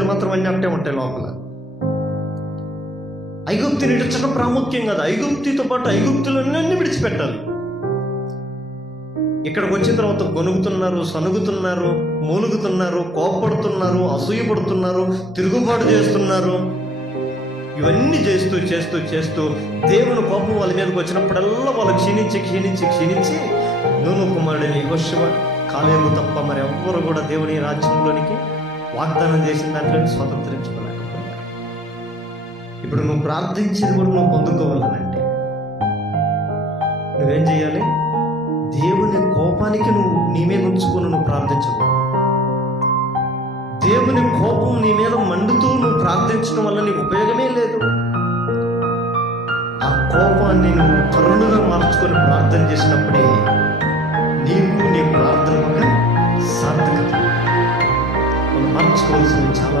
మాత్రం అన్నీ అట్టే ఉంటాయి లోపల. ఐగుప్తుని విడిచడం ప్రాముఖ్యం కాదు, ఐగుప్తితో పాటు ఐగుప్తులన్నీ విడిచిపెట్టాలి. ఇక్కడికి వచ్చిన తర్వాత గొనుగుతున్నారు, సనుగుతున్నారు, మూలుగుతున్నారు, కోపడుతున్నారు, అసూయపడుతున్నారు, తిరుగుబాటు చేస్తున్నారు. ఇవన్నీ చేస్తూ చేస్తూ చేస్తూ దేవుని కోపం వాళ్ళ మీదకి వచ్చినప్పుడల్లా వాళ్ళు క్షీణించి నూను కుమారుడిని యెహోషువ, కాలేబు తప్ప మరి ఎవ్వరు కూడా దేవుని రాజ్యంలోనికి వాగ్దానం చేసిన దాంట్లో స్వతంత్రించుకోలేకపోతున్నారు. ఇప్పుడు నువ్వు ప్రార్థించేది కూడా నువ్వు పొందుకోవాలనంటే నువ్వేం చేయాలి? దేవుని కోపానికి నువ్వు నీ మీద ఉంచుకొని నువ్వు ప్రార్థించకూడదు. దేవుని కోపం నీ మీద మండుతూ నువ్వు ప్రార్థించడం వల్ల నీకు ఉపయోగమే లేదు. ఆ కోపాన్ని నువ్వు కరుణగా మార్చుకొని ప్రార్థన చేసినప్పుడే నీకు నీ ప్రార్థన ఒక సార్థకత. మనం మార్చుకోవాల్సింది చాలా